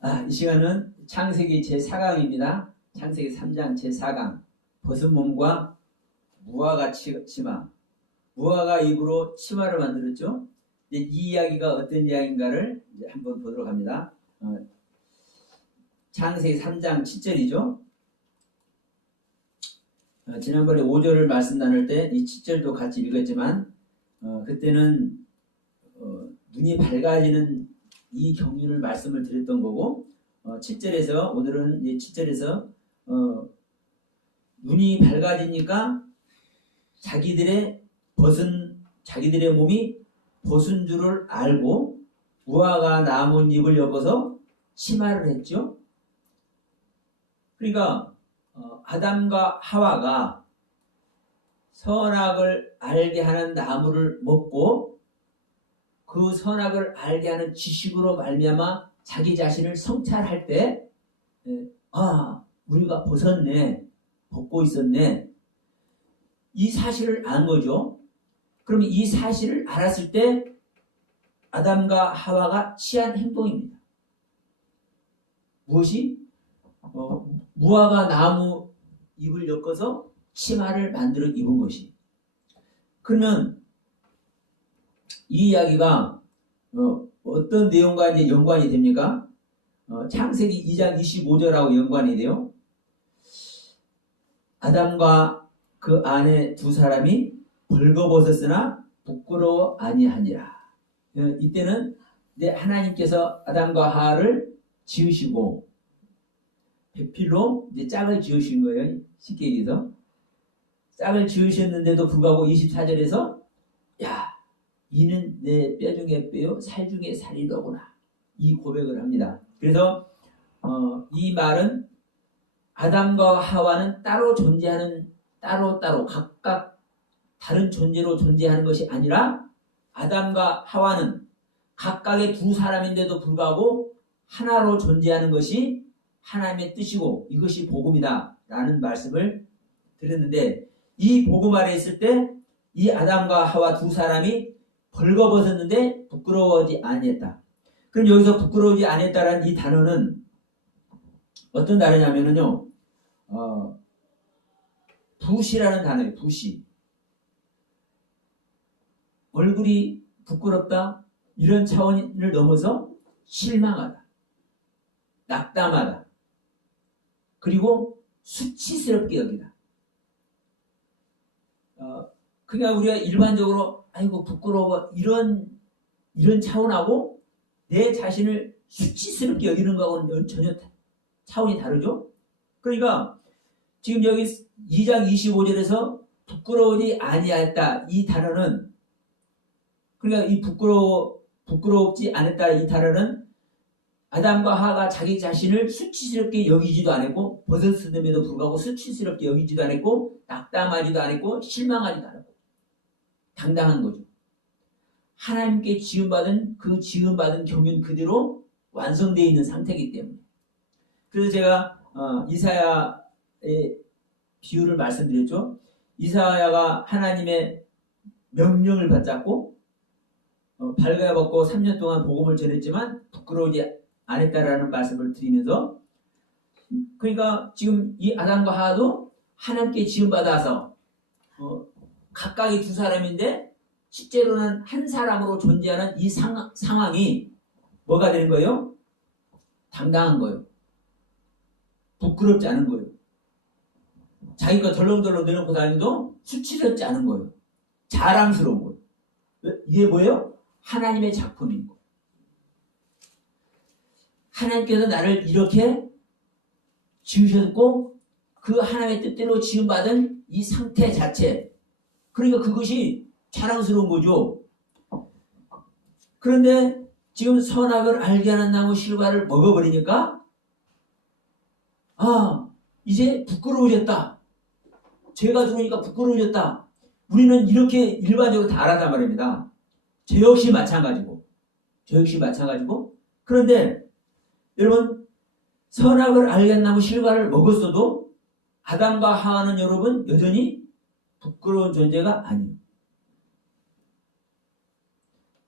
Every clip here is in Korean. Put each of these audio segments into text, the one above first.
이 시간은 창세기 제4강입니다. 창세기 3장 제4강. 벗은 몸과 무화과 치마. 무화과 잎으로 치마를 만들었죠. 이제 이 이야기가 어떤 이야기인가를 이제 한번 보도록 합니다. 창세기 3장 7절이죠. 지난번에 5절을 말씀 나눌 때 이 7절도 같이 읽었지만 그때는 눈이 밝아지는 이 경륜을 말씀을 드렸던 거고 7절에서 오늘은 이제 7절에서 눈이 밝아지니까 자기들의 몸이 벗은 줄을 알고 무화과 나뭇잎을 엮어서 치마를 했죠. 그러니까 아담과 하와가 선악을 알게 하는 나무를 먹고 그 선악을 알게 하는 지식으로 말미암아 자기 자신을 성찰할 때 우리가 벗고 있었네. 이 사실을 안 거죠. 그러면 이 사실을 알았을 때 아담과 하와가 취한 행동입니다. 무엇이? 무화과 나무 잎을 엮어서 치마를 만들어 입은 것이. 그러면 이 이야기가 어떤 내용과 이제 연관이 됩니까? 창세기 2장 25절하고 연관이 돼요. 아담과 그 아내 두 사람이 벌거벗었으나 부끄러워 아니하니라. 이때는 이제 하나님께서 아담과 하와를 지으시고 배필로 이제 짝을 지으신 거예요. 쉽게 얘기해서 짝을 지으셨는데도 불구하고 24절에서 이는 내 뼈 중에 뼈요 살 중에 살이로구나. 이 고백을 합니다. 그래서 이 말은 아담과 하와는 따로 존재하는 따로 각각 다른 존재로 존재하는 것이 아니라 아담과 하와는 각각의 두 사람인데도 불구하고 하나로 존재하는 것이 하나님의 뜻이고 이것이 복음이다 라는 말씀을 드렸는데 이 복음 아래 있을 때 이 아담과 하와 두 사람이 벌거벗었는데 부끄러워하지 아니했다. 그럼 여기서 부끄러워하지 아니했다라는 이 단어는 어떤 단어냐면요, 부시라는 단어예요. 부시. 얼굴이 부끄럽다 이런 차원을 넘어서 실망하다, 낙담하다, 그리고 수치스럽게 여기다. 그러니까 우리가 일반적으로 아이고 부끄러워 이런 차원하고 내 자신을 수치스럽게 여기는 거하고는 전혀 차원이 다르죠. 그러니까 지금 여기 2장 25절에서 부끄러우지 아니하였다 이 단어는, 그러니까 이 부끄럽지 않았다 이 단어는 아담과 하와가 자기 자신을 수치스럽게 여기지도 않았고 벗었음에도 불구하고 수치스럽게 여기지도 않았고 낙담하지도 않았고 실망하지도 않았고 당당한 거죠. 하나님께 지음받은 그 지음받은 경륜 그대로 완성되어 있는 상태이기 때문에. 그래서 제가 이사야의 비유를 말씀드렸죠. 이사야가 하나님의 명령을 받잡고 발가벗고 3년 동안 복음을 전했지만 부끄러우지 않았다라는 말씀을 드리면서, 그러니까 지금 이 아담과 하와도 하나님께 지음받아서 각각의 두 사람인데 실제로는 한 사람으로 존재하는 이 상황이 뭐가 되는 거예요? 당당한 거예요. 부끄럽지 않은 거예요. 자기가 덜렁덜렁 내놓고 다니도 수치스럽지 않은 거예요. 자랑스러운 거예요. 이게 뭐예요? 하나님의 작품인 거예요. 하나님께서 나를 이렇게 지으셨고 그 하나님의 뜻대로 지음받은 이 상태 자체, 그러니까 그것이 자랑스러운 거죠. 그런데 지금 선악을 알게 하는 나무 실과를 먹어버리니까 이제 부끄러워졌다. 죄가 들어오니까 부끄러워졌다. 우리는 이렇게 일반적으로 다 알았단 말입니다. 저 역시 마찬가지고. 그런데 여러분, 선악을 알게 한 나무 실과를 먹었어도 아담과 하와는 여러분 여전히 부끄러운 존재가 아니에요.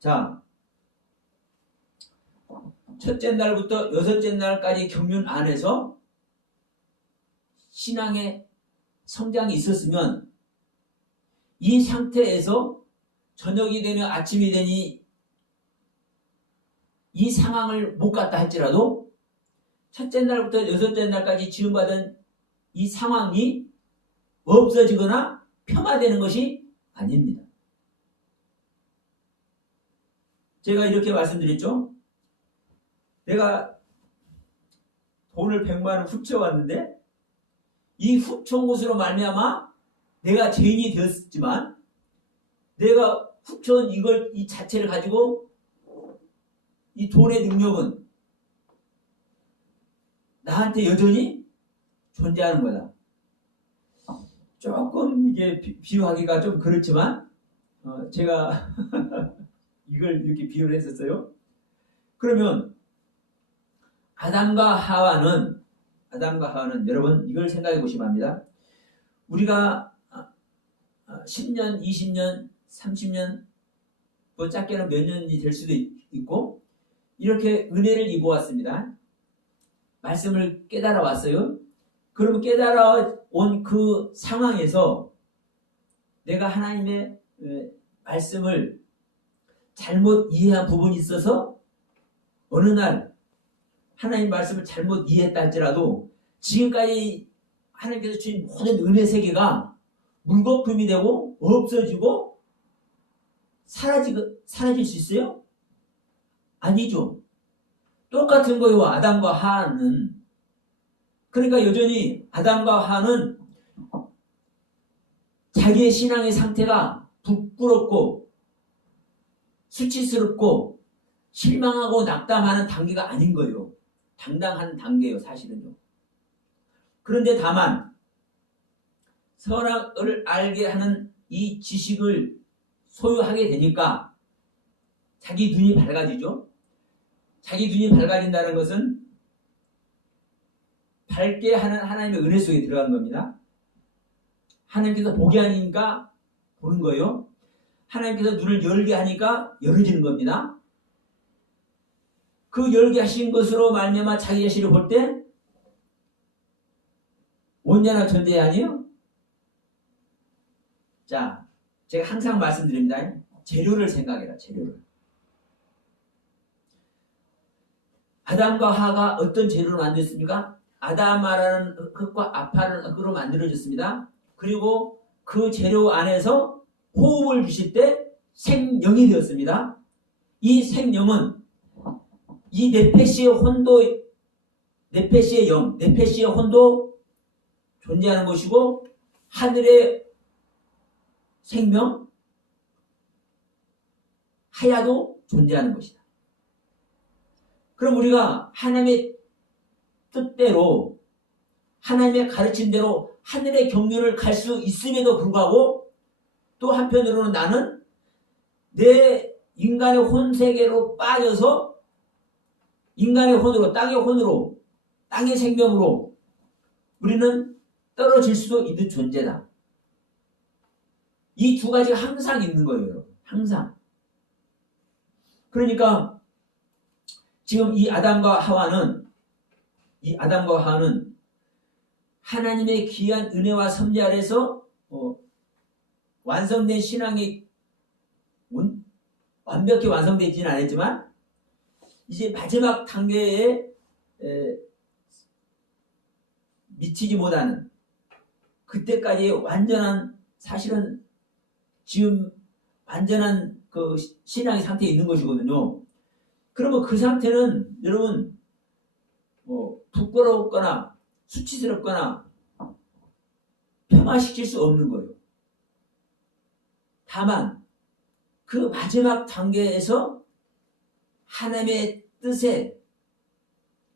자, 첫째 날부터 여섯째 날까지 경륜 안에서 신앙의 성장이 있었으면 이 상태에서 저녁이 되면 아침이 되니 이 상황을 못 갔다 할지라도 첫째 날부터 여섯째 날까지 지음받은 이 상황이 없어지거나 폄하되는 것이 아닙니다. 제가 이렇게 말씀드렸죠. 내가 돈을 100만 원 훔쳐왔는데 이 훔쳐온 것으로 말미암아 내가 죄인이 되었지만 내가 훔쳐온 이 자체를 가지고 이 돈의 능력은 나한테 여전히 존재하는 거다. 조금 이게 비유하기가 좀 그렇지만 제가 이걸 이렇게 비유를 했었어요. 그러면 아담과 하와는 여러분 이걸 생각해 보시면 합니다. 우리가 10년, 20년, 30년, 뭐 짧게는 몇 년이 될 수도 있고 이렇게 은혜를 입어왔습니다. 말씀을 깨달아 왔어요. 그러면 깨달아 온 그 상황에서 내가 하나님의 말씀을 잘못 이해한 부분이 있어서 어느 날 하나님 말씀을 잘못 이해했다 할지라도 지금까지 하나님께서 주신 모든 은혜 세계가 물거품이 되고 없어지고 사라질 수 있어요? 아니죠. 똑같은 거예요. 아담과 하와는. 그러니까 여전히 아담과 하와는 자기의 신앙의 상태가 부끄럽고 수치스럽고 실망하고 낙담하는 단계가 아닌 거예요. 당당한 단계예요. 사실은요. 그런데 다만 선악을 알게 하는 이 지식을 소유하게 되니까 자기 눈이 밝아지죠. 자기 눈이 밝아진다는 것은 밝게 하는 하나님의 은혜 속에 들어간 겁니다. 하나님께서 보게 하니까 보는 거예요. 하나님께서 눈을 열게 하니까 열어지는 겁니다. 그 열게 하신 것으로 말미암아 자기 자신을 볼 때 온전한 존재 아니에요? 자, 제가 항상 말씀드립니다. 재료를 생각해라. 재료를. 아담과 하가 어떤 재료로 만들었습니까? 아담아라는 흙과 아파라는 흙으로 만들어졌습니다. 그리고 그 재료 안에서 호흡을 주실 때 생명이 되었습니다. 이 생명은 이 네페시의 혼도, 네페시의 영, 네페시의 혼도 존재하는 것이고 하늘의 생명, 하야도 존재하는 것이다. 그럼 우리가 하나님의 뜻대로 하나님의 가르침대로 하늘의 경륜을 갈 수 있음에도 불구하고 또 한편으로는 나는 내 인간의 혼세계로 빠져서 인간의 혼으로 땅의 혼으로 땅의 생명으로 우리는 떨어질 수도 있는 존재다. 이 두 가지가 항상 있는 거예요. 여러분. 항상. 그러니까 지금 이 아담과 하와는 하나님의 귀한 은혜와 섭리 아래서 완성된 신앙이 완벽히 완성되지는 않았지만 이제 마지막 단계에 미치지 못하는 그때까지 완전한 사실은 지금 완전한 그 신앙의 상태에 있는 것이거든요. 그러면 그 상태는 여러분 부끄럽거나 수치스럽거나 폄하시킬 수 없는 거예요. 다만 그 마지막 단계에서 하나님의 뜻에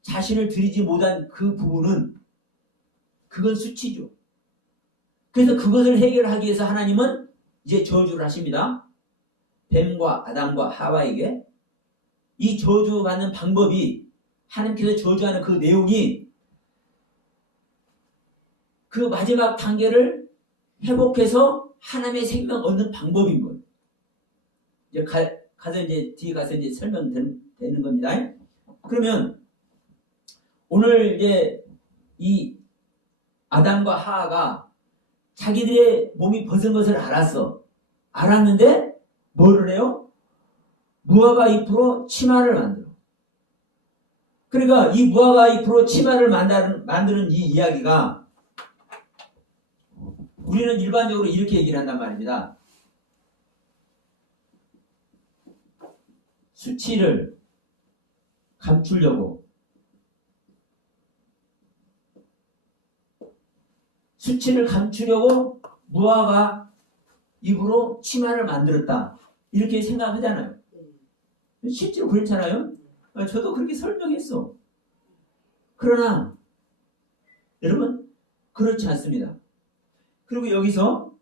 자신을 들이지 못한 그 부분은 그건 수치죠. 그래서 그것을 해결하기 위해서 하나님은 이제 저주를 하십니다. 뱀과 아담과 하와에게 이 저주받는 방법이 하나님께서 저주하는 그 내용이 그 마지막 단계를 회복해서 하나님의 생명 얻는 방법인 거예요. 이제 가서 이제 뒤에 가서 이제 설명되는 겁니다. 그러면 오늘 이제 이 아담과 하하가 자기들의 몸이 벗은 것을 알았는데 뭐를 해요? 무화과 잎으로 치마를 만들어. 그러니까 이 무화과 잎으로 치마를 만드는 이 이야기가 우리는 일반적으로 이렇게 얘기를 한단 말입니다. 수치를 감추려고 무화과 잎으로 치마를 만들었다. 이렇게 생각하잖아요. 실제로 그렇잖아요. 저도 그렇게 설명했어. 그러나 여러분 그렇지 않습니다. 그리고 여기서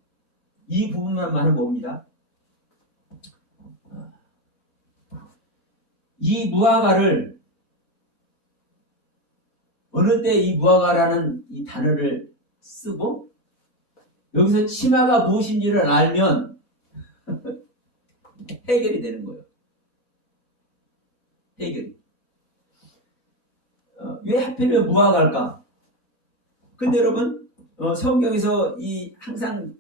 이 부분만 하는 봅니다. 이 무화과를 어느 때 이 무화과라는 이 단어를 쓰고 여기서 치마가 무엇인지를 알면 해결이 되는 거예요. 해결이. 왜 하필이면 무화과일까? 근데 여러분 성경에서 이 항상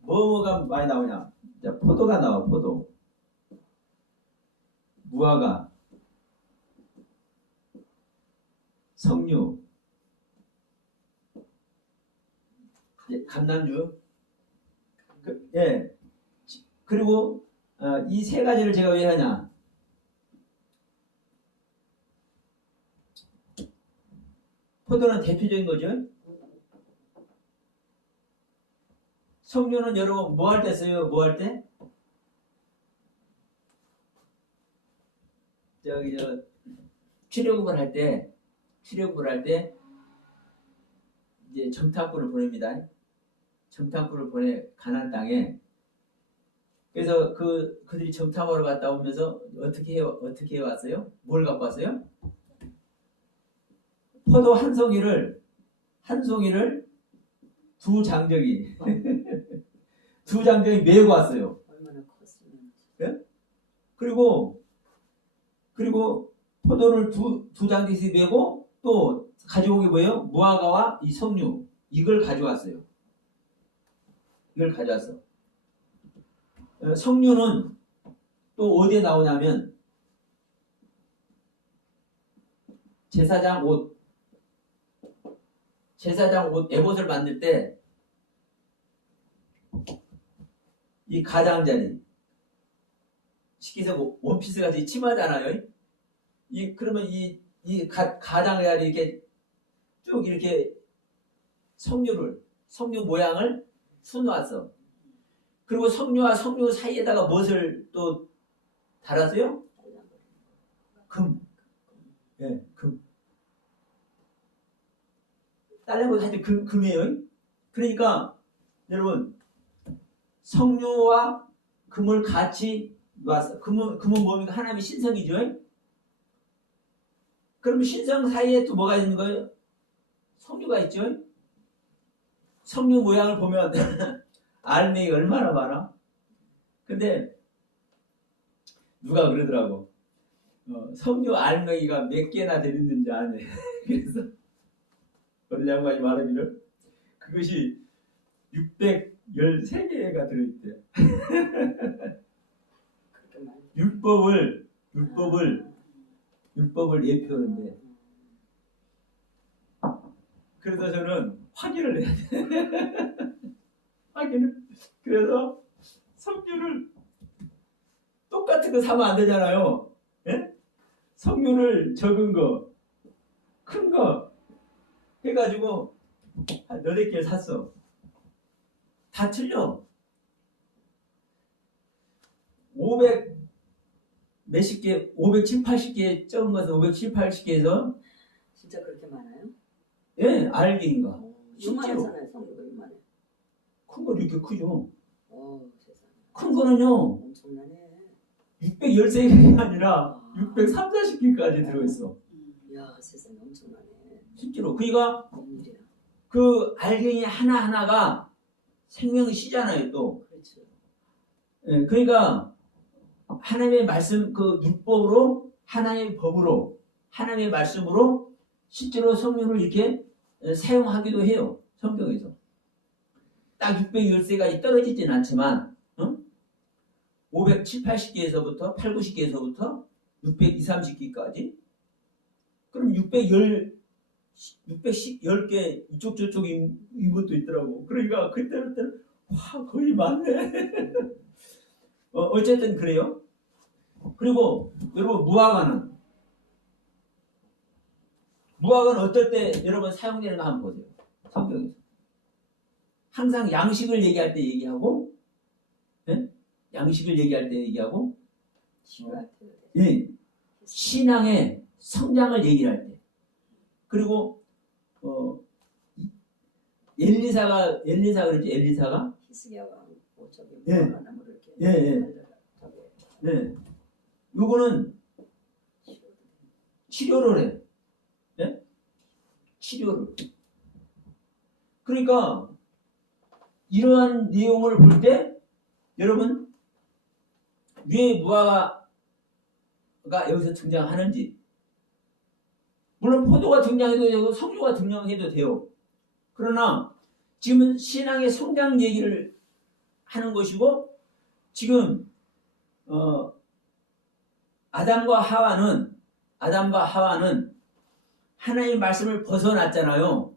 뭐가 많이 나오냐? 자, 포도가 나와. 포도. 무화과. 석류. 감남주. 예. 그리고 이 세 가지를 제가 왜 하냐? 포도는 대표적인 거죠. 석류는 여러분 뭐 할 때 써요? 뭐 할 때? 치료급을 할 때 이제 정탐꾼을 보냅니다. 정탐꾼을 보내 가나안 땅에. 그래서 그들이 정탐하러 갔다 오면서 어떻게 해 왔어요? 뭘 갖고 왔어요? 포도 한 송이를 두 장정이 메고 왔어요. 얼마나 컸으면. 네? 그리고 포도를 두 장정씩 메고 또 가져온 게 뭐예요? 무화과와 이 석류 이걸 가져왔어요. 이걸 가져왔어. 석류는 또 어디에 나오냐면 제사장 옷 에봇을 만들 때 이 가장자리 쉽게 해서 원피스 같이 치마잖아요. 그러면 이 가장자리 이렇게 쭉 이렇게 석류 모양을 수놓았어. 그리고 석류와 석류 사이에다가 무엇을 또 달았어요? 금. 예, 금. 딸린 것도 하여튼 금이에요. 그러니까 여러분 석류와 금을 같이 놨어. 금은 뭡니까? 하나님의 신성이죠. 그럼 신성 사이에 또 뭐가 있는 거예요? 석류가 있죠. 석류 모양을 보면 알맹이가 얼마나 많아? 근데 누가 그러더라고. 석류 알맹이가 몇 개나 들있는지 아네. 그래서 어느 양반이 말하기를 그것이 613개가 들어있대. 율법을 예표하는데. 그래서 저는 확인을 해야 돼. 그래서 석류를 똑같은 거 사면 안 되잖아요. 예? 석류를 적은 거, 큰 거 해가지고 한 8개 샀어. 다 틀려. 500 몇십 개, 570, 80개 적은 것은 570, 80개에서 진짜 그렇게 많아요? 예, 알갱이가. 요만하잖아요. 성류가 요만해. 큰 거 이렇게 크죠. 세상에. 큰 거는요. 엄청나네. 613개가 아니라 630, 40개까지 들어있어. 야, 세상에 엄청나네. 실제로. 그러니까 웬일이야. 그 알갱이 하나하나가 생명의 씨잖아요, 또. 그렇죠. 예, 그러니까 하나님의 말씀 그 율법으로 하나님의 법으로 하나님의 말씀으로 실제로 성령을 이렇게 사용하기도 해요. 성경에서. 딱 610세가 떨어지진 않지만 570, 80개에서부터 8, 90개에서부터 620, 30개까지 그럼 610개 이쪽 저쪽 인 것도 있더라고. 그러니까 그때는 와 거의 많네. 어쨌든 그래요. 그리고 여러분 무화과는 어떨 때 여러분 사용되는 거 한번 보세요. 성경에서. 항상 양식을 얘기할 때 얘기하고 양식을 얘기할 때 얘기하고 예, 신앙의 성장을 얘기할 때 그리고 엘리사가 그랬지 엘리사가 히스기야가 저기 예. 무화과나무를 이렇게 예. 네. 요거는 치료를 해. 네? 치료를. 그러니까 이러한 내용을 볼 때 여러분 왜 무화과가 여기서 등장하는지 물론 포도가 등장해도 되고 석류가 등장해도 돼요. 그러나 지금은 신앙의 성장 얘기를 하는 것이고 지금 아담과 하와는 하나님의 말씀을 벗어났잖아요.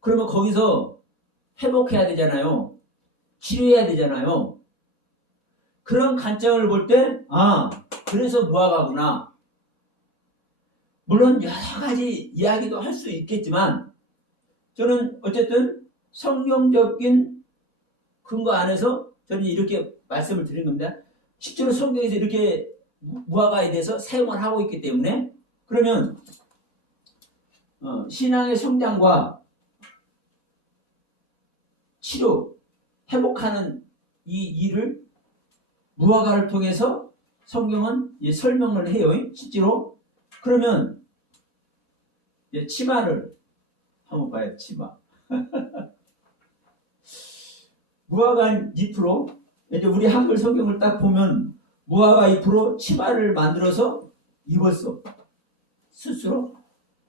그러면 거기서 회복해야 되잖아요. 치료해야 되잖아요. 그런 관점을 볼 때 그래서 무화과구나. 물론 여러 가지 이야기도 할 수 있겠지만 저는 어쨌든 성경적인 근거 안에서 저는 이렇게 말씀을 드린 겁니다. 실제로 성경에서 이렇게 무화과에 대해서 사용을 하고 있기 때문에 그러면 신앙의 성장과 치료, 회복하는 이 일을 무화과를 통해서 성경은 설명을 해요. 실제로. 그러면 치마를 한번 봐요. 치마. 무화과 잎으로 이제 우리 한글 성경을 딱 보면 무화과 잎으로 치마를 만들어서 입었어. 스스로.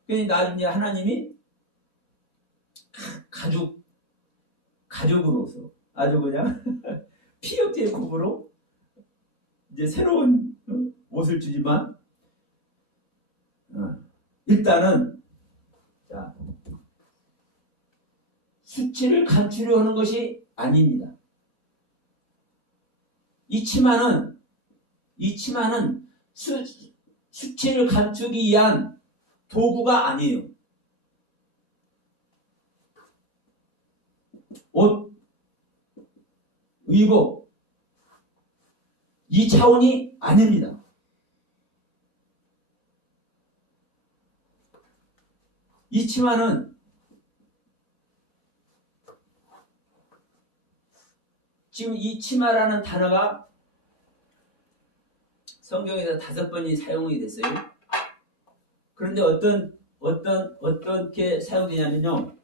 그러니까 나중에 하나님이 가족으로서 아주 그냥 피혁제의 부부로 이제 새로운 옷을 주지만 일단은 자, 수치를 감추려 하는 것이 아닙니다. 이 치마는 수치를 감추기 위한 도구가 아니에요. 옷, 의복 이 차원이 아닙니다. 이 치마는 지금 이 치마라는 단어가 성경에서 5번이 사용이 됐어요. 그런데 어떻게 사용되냐면요.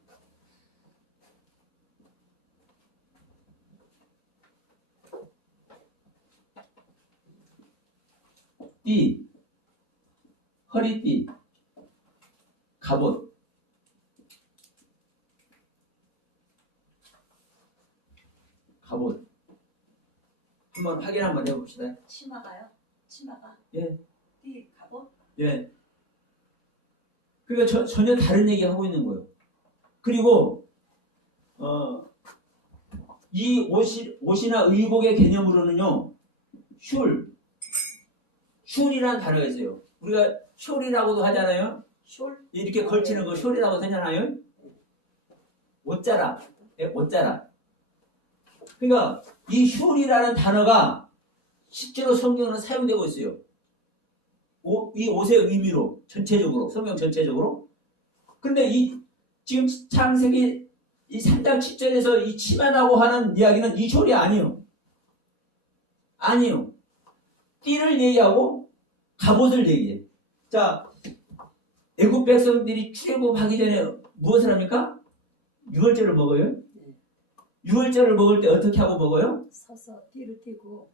띠, 허리띠, 갑옷. 한번 확인 한번 해봅시다. 치마가요? 치마가? 예. 띠 갑옷? 예. 그러니까 전혀 다른 얘기 하고 있는 거예요. 그리고 이 옷이나 의복의 개념으로는요. 숄이라는 단어가 있어요. 우리가 숄이라고도 하잖아요. 숄? 이렇게 걸치는 거 숄이라고 하잖아요. 옷자락. 예, 옷자락. 그러니까 이 숄이라는 단어가 실제로 성경으로 사용되고 있어요. 이 옷의 의미로 전체적으로 성경 전체적으로. 그런데 지금 창세기 이 3장 7절에서 이 치마라고 하는 이야기는 이 숄이 아니에요. 띠를 얘기하고 갑옷을 얘기해. 자, 애굽 백성들이 출애굽하기 전에 무엇을 합니까? 유월절을 먹어요. 유월절을 먹을 때 어떻게 하고 먹어요? 서서 띠를 띠고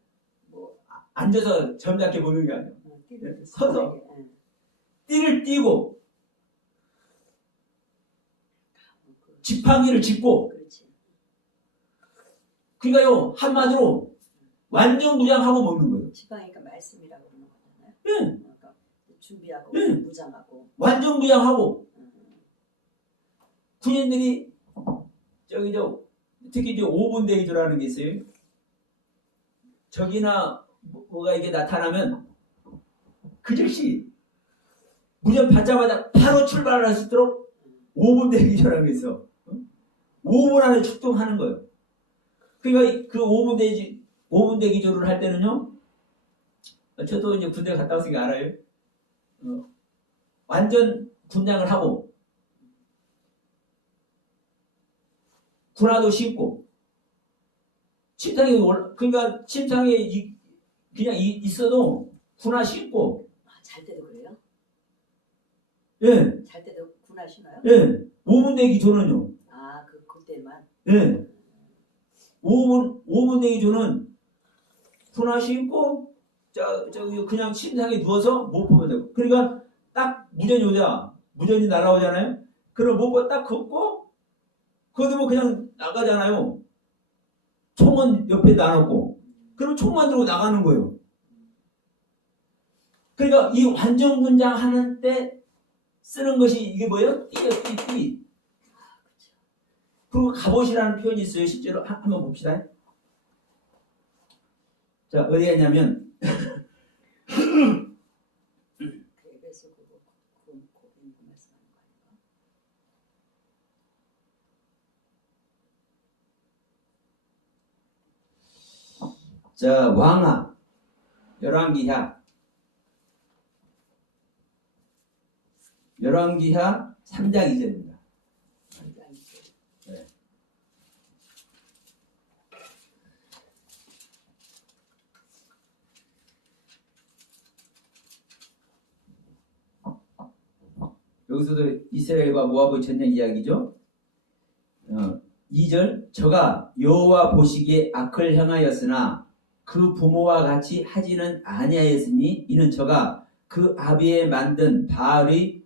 뭐 앉아서 점잖게 먹는 게 아니에요. 띠를 서서. 띠를 띠고 지팡이를 짚고 그렇지. 그러니까요 한마디로 완전무장하고 먹는 거예요. 지방이니까 말씀이라고 그러는 거잖아요. 예, 그러니까 준비하고 예. 무장하고. 완전무장하고 군인들이 저기 특히 이제 5분 대기조라는 게 있어요. 적이나 뭐가 이게 나타나면 그 즉시 무전 받자마자 바로 출발을 할 수 있도록 5분 대기조라는 게 있어. 5분 안에 출동하는 거예요. 그러니까 그 5분 대기조를 할 때는요. 저도 이제 군대 갔다 왔으니까 알아요. 완전 군장을 하고 군화도 신고 침상에 그러니까 침상에 그냥 있어도 군화 신고 잘 때도 그래요? 예, 잘 때도 군화 신어요? 예, 5분 대기조는요. 그때만. 예, 5분 대기조는 군화 신고 저기 그냥 침상에 누워서 못 보면 되고 그러니까 딱 무전이 날아오잖아요. 그럼 못 딱 걷고 그러면 그냥 나가잖아요. 총은 옆에 놔놓고 그럼 총만 들고 나가는 거예요. 그러니까 이 완전군장 하는 때 쓰는 것이 이게 뭐예요? 띠예요, 띠. 그리고 갑옷이라는 표현이 있어요. 실제로 한번 봅시다. 자, 어디에 있냐면 그래서 그거 말씀하는 거 아닌가? 자, 왕하 열왕기하 3장 2절입니다. 네. 여기서도 이스라엘과 모압의 전쟁 이야기죠. 2절 저가 여호와 보시기에 악을 행하였으나 그 부모와 같이 하지는 아니하였으니 이는 저가 그 아비에 만든 바알의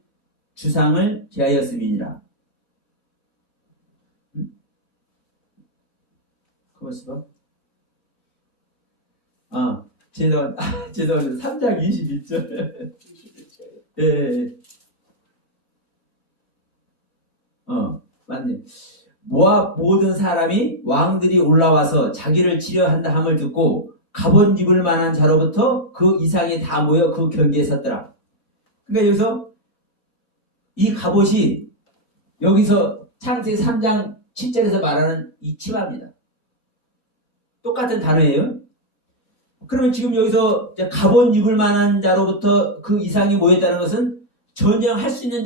주상을 제하였음이니라. 그것이 봐. 죄송합니다. 3장 21절. 21절. 예. 맞네. 모압 모든 사람이 왕들이 올라와서 자기를 치려한다 함을 듣고 갑옷 입을 만한 자로부터 그 이상이 다 모여 그 경계에 섰더라. 그러니까 여기서 이 갑옷이 여기서 창세기 3장 7절에서 말하는 이 치마입니다. 똑같은 단어예요. 그러면 지금 여기서 갑옷 입을 만한 자로부터 그 이상이 모였다는 것은 전쟁할 수 있는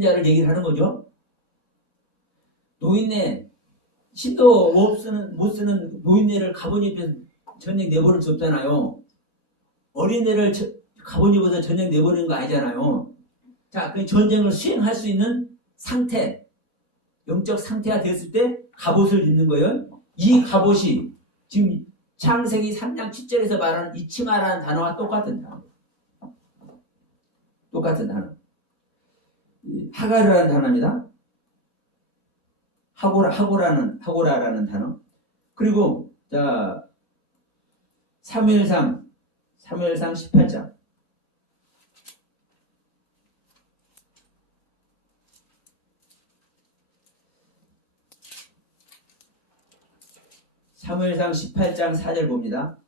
자를 얘기를 하는 거죠. 노인네, 힘도 못 쓰는 노인네를 갑옷 입혀서 전쟁 내버릴 수 없잖아요. 어린애를 갑옷 입어서 전쟁 내버리는 거 아니잖아요. 자, 그 전쟁을 수행할 수 있는 상태, 영적 상태가 됐을 때 갑옷을 입는 거예요. 이 갑옷이 지금 창세기 3장 7절에서 말하는 이 치마라는 단어와 똑같은 단어. 하가르라는 단어입니다. 하고라라는 단어. 그리고 자 사무엘상 18장. 사무엘상 18장 4절 봅니다.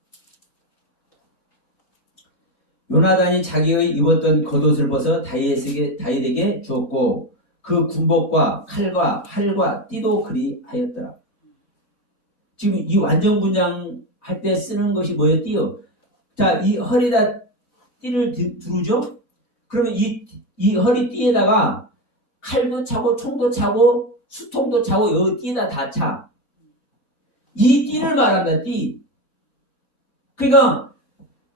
요나단이 자기의 입었던 겉옷을 벗어 다윗에게 주었고 그 군복과 칼과 활과 띠도 그리하였더라. 지금 이 완전군장 할 때 쓰는 것이 뭐예요? 띠요. 자, 이 허리에다 띠를 두르죠. 그러면 이 허리 띠에다가 칼도 차고 총도 차고 수통도 차고 여기 띠에다 다 차. 이 띠를 말합니다. 띠. 그러니까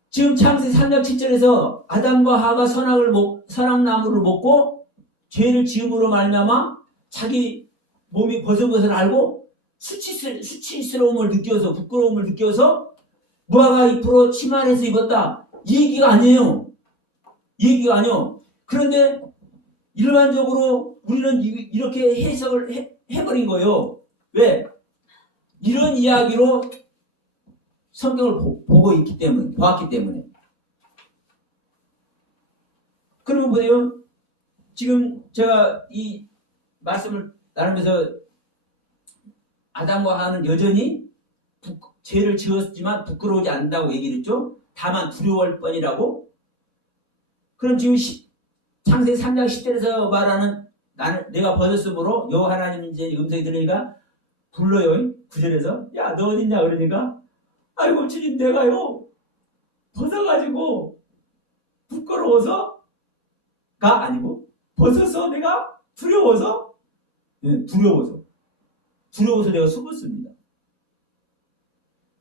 지금 창세기 3장 7절에서 아담과 하가 선악나무를 먹고 죄를 지음으로 말미암아 자기 몸이 벗은 알고 수치스러움을 느껴서 부끄러움을 느껴서 무화과 잎으로 치마를 해서 입었다. 이 얘기가 아니에요. 이 얘기가 아니요. 그런데 일반적으로 우리는 이렇게 해석을 해버린 거예요. 왜? 이런 이야기로 성경을 보고 있기 때문에, 보았기 때문에. 그러면 보세요. 지금 제가 이 말씀을 나누면서 아담과 하와는 여전히 죄를 지었지만 부끄러우지 않는다고 얘기를 했죠. 다만 두려워할 뿐이라고. 그럼 지금 창세기 3장 10절에서 말하는 나는 내가 벗었으므로 여호와 하나님 이제 음성이 들으니까 불러요. 9절에서 야 너 어딨냐 그러니까 아이고 주님 내가요 벗어가지고 부끄러워서가 아니고 벗어서 내가 두려워서 두려워서 내가 숨었습니다.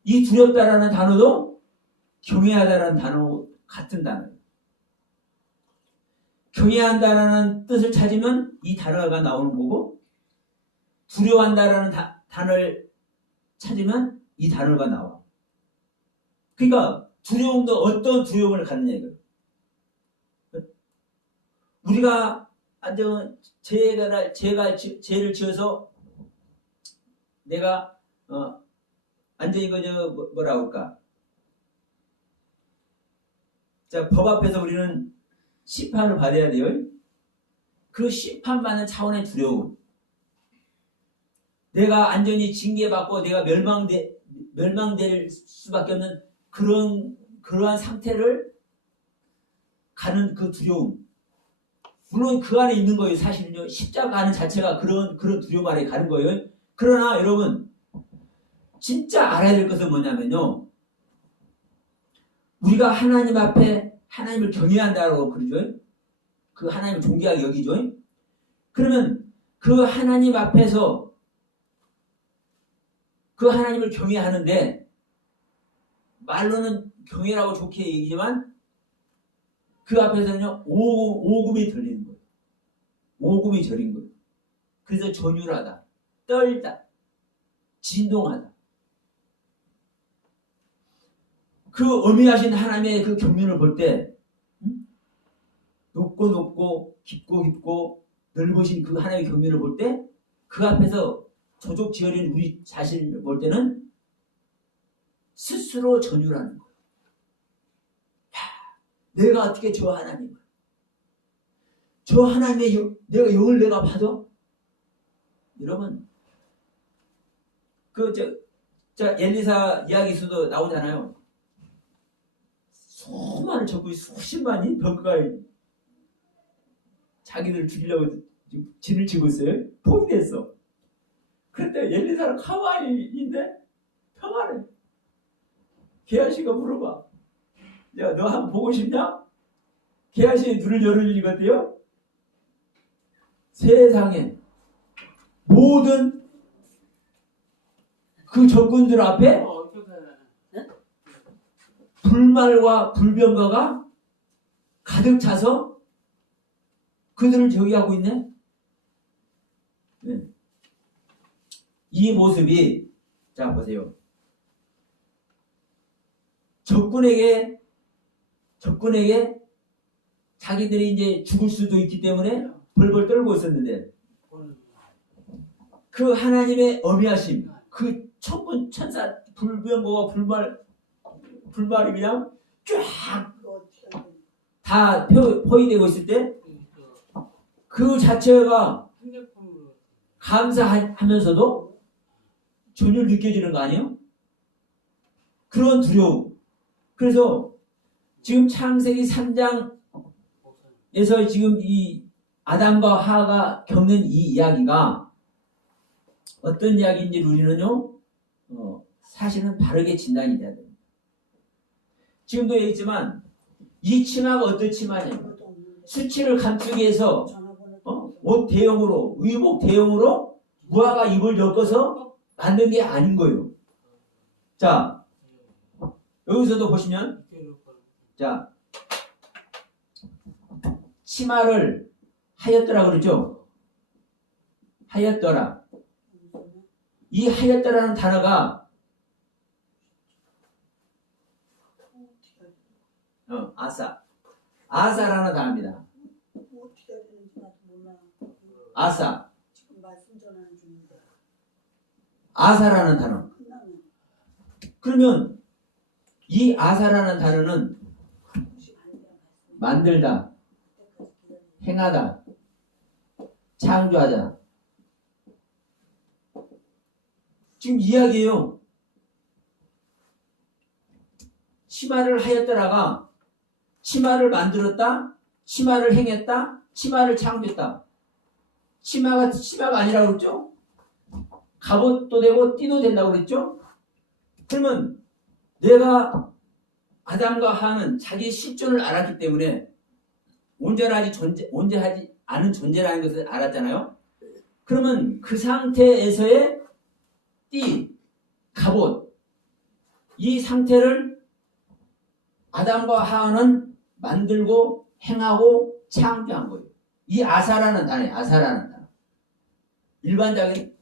이 두렵다라는 단어도 경외하다라는 단어 같은 단어예요. 경외한다라는 뜻을 찾으면 이 단어가 나오는 거고 두려워한다라는 단어를 찾으면 이 단어가 나와. 그러니까 두려움도 어떤 두려움을 갖느냐 이거예요. 우리가 완전 제가 죄를 지어서 내가 완전히 뭐라 할까? 자, 법 앞에서 우리는 심판을 받아야 돼요. 그 심판받는 차원의 두려움. 내가 완전히 징계받고 내가 멸망될 수밖에 없는 그러한 상태를 가는 그 두려움. 물론 그 안에 있는 거예요. 사실은요. 십자가 하는 자체가 그런 두려움 안에 가는 거예요. 그러나 여러분 진짜 알아야 될 것은 뭐냐면요. 우리가 하나님 앞에 하나님을 경외한다고 그러죠. 그 하나님을 존귀하게 여기죠. 그러면 그 하나님 앞에서 그 하나님을 경외하는데 말로는 경외라고 좋게 얘기지만 그 앞에서는요 오금이 들리는 거예요. 오금이 저린 거예요. 그래서 전율하다, 떨다, 진동하다. 그 어미하신 하나님의 그 경륜을 볼 때 높고 높고 깊고 깊고 넓으신 그 하나님의 경륜을 볼 때 그 앞에서 조족지어린 우리 자신을 볼 때는 스스로 전율하는 거예요. 야, 내가 어떻게 저 하나님을 저 하나님의 내가 영을 내가 받아? 여러분 엘리사 이야기에서도 나오잖아요. 수많은 적군이 수십만이 벽가에 자기들 죽이려고 진을 치고 있어요. 포위됐어. 그런데 엘리사는 가만히 있는데 평안해. 게하시가 물어봐. 야, 너 한번 보고 싶냐? 게하시의 눈을 열어주니까요. 세상에 모든 그 적군들 앞에 불말과 불병거가 가득 차서 그들을 저기하고 있네. 네. 이 모습이 자 보세요. 적군에게 자기들이 이제 죽을 수도 있기 때문에 벌벌 떨고 있었는데 그 하나님의 어미하심, 그 천군 천사 불병거와 불말이 그냥 쫙 다 포위되고 있을 때 그 자체가 감사하면서도 전혀 느껴지는 거 아니에요? 그런 두려움. 그래서 지금 창세기 3장에서 지금 이 아담과 하와가 겪는 이 이야기가 어떤 이야기인지 우리는요 사실은 바르게 진단이 돼야 됩니다. 지금도 얘기했지만 이 치마가 어떤 치마냐면 수치를 감추기 위해서 옷 대용으로 의복 대용으로 무화과 잎을 엮어서 만든 게 아닌 거예요. 자 여기서도 보시면 자 치마를 하였더라 그러죠. 하였더라. 이 하였더라는 단어가 아사라는 단어입니다. 뭐 어떻게 해야 되는지 나도 몰라. 아사, 지금 말씀 전하는 중인데 아사라는 단어. 끝나면 그러면 이 아사라는 단어는 혹시 안 돼요 말씀. 만들다, 그때까지 기다려. 행하다, 창조하자. 지금 이야기예요. 치마를 하였더라가 치마를 만들었다, 치마를 행했다, 치마를 창조했다. 치마가 아니라고 그랬죠? 갑옷도 되고 띠도 된다고 그랬죠? 그러면 내가 아담과 하와는 자기 실존을 알았기 때문에 존재하지 않은 존재라는 것을 알았잖아요. 그러면 그 상태에서의 띠, 갑옷, 이 상태를 아담과 하와는 만들고 행하고 창조한 거예요. 이 아사라는 단어예요. 아사라는 단어. 일반적인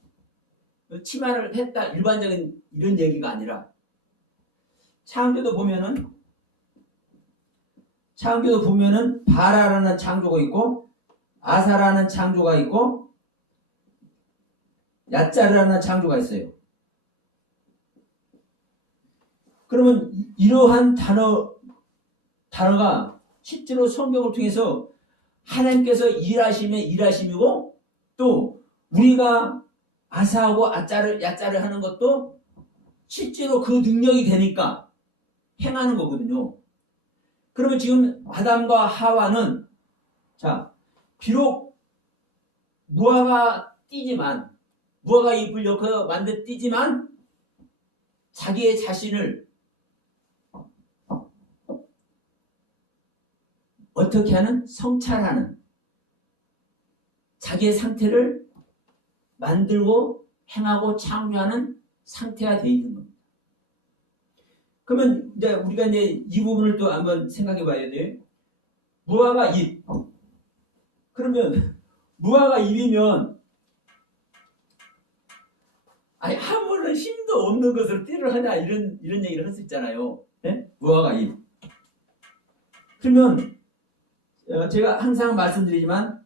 치마를 했다, 일반적인 이런 얘기가 아니라 창조도 보면은 바라라는 창조가 있고 아사라는 창조가 있고 야짜르라는 창조가 있어요. 그러면 이러한 단어가 실제로 성경을 통해서 하나님께서 일하심의 일하심이고 또 우리가 아사하고 야짜르 하는 것도 실제로 그 능력이 되니까 행하는 거거든요. 그러면 지금 아담과 하와는 비록 무화과 잎을 엮어 만든 띠지만 자기의 자신을 어떻게 하는? 성찰하는 자기의 상태를 만들고 행하고 창조하는 상태가 되어 있는 겁니다. 그러면 이제 우리가 이 부분을 또 한번 생각해 봐야 돼요. 무화과 잎. 그러면 무화과 잎이면 아무런 힘도 없는 것을 띠를 하냐 이런 얘기를 할 수 있잖아요. 네? 무화과 잎. 그러면 제가 항상 말씀드리지만